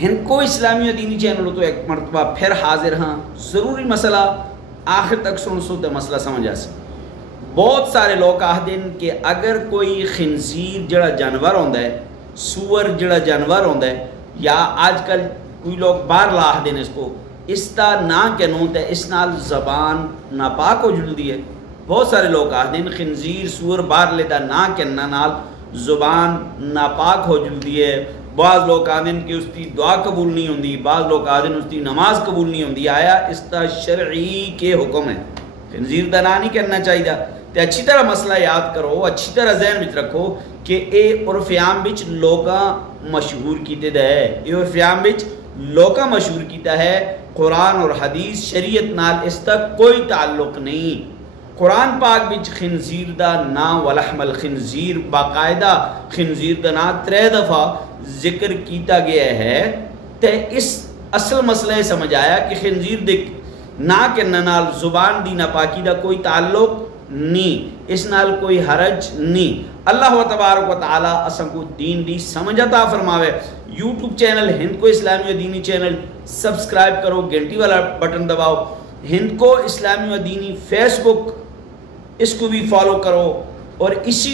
ہند کو اسلامی و دینی چینل تو ایک مرتبہ پھر حاضر ہاں ضروری مسئلہ آخر تک سن سو تو مسئلہ سمجھ آ سی بہت سارے لوگ آخدیں کہ اگر کوئی خنزیر جڑا جانور ہوندا ہے سور جڑا جانور ہوندا ہے یا آج کل کوئی لوگ باہر لا آخدیں اس کو اس دا نہ کہنوں تے اس نال زبان ناپاک ہو جلدی ہے بہت سارے لوگ آخدیں خنزیر سور باہر لے دا نہ کہنا نال زبان ناپاک ہو جلدی ہے بعض لوگ آدھیں کہ اس کی دعا قبول نہیں ہوندی بعض لوگ آدھیں اس کی نماز قبول نہیں ہوندی آیا اس کا شرعی کے حکم ہے خنزیر دا نہ نہیں کرنا چاہیے تے اچھی طرح مسئلہ یاد کرو اچھی طرح ذہن وچ رکھو کہ اے عرف عام وچ لوکاں مشہور کیتے دا ہے اے عرف عام وچ لوکاں مشہور کیتا ہے قرآن اور حدیث شریعت نال اس تک کوئی تعلق نہیں قرآن پاک وچ خنزیر دا نا ولحم الخنزیر باقاعدہ خنزیر دا نا 3 دفعہ ذکر کیتا گیا ہے تے اس اصل مسئلہ سمجھ آیا کہ خنزیر دے نا کرنے نال زبان دی ناپاکی دا کوئی تعلق نہیں اس نال کوئی حرج نہیں اللہ و تبارک و تعالی اساں کو دین دی سمجھ عطا فرماوے یوٹیوب چینل ہند کو اسلامی و دینی چینل سبسکرائب کرو گھنٹی والا بٹن دباؤ ہند کو اسلامی و دینی فیس بک اس کو بھی فالو کرو اور اسی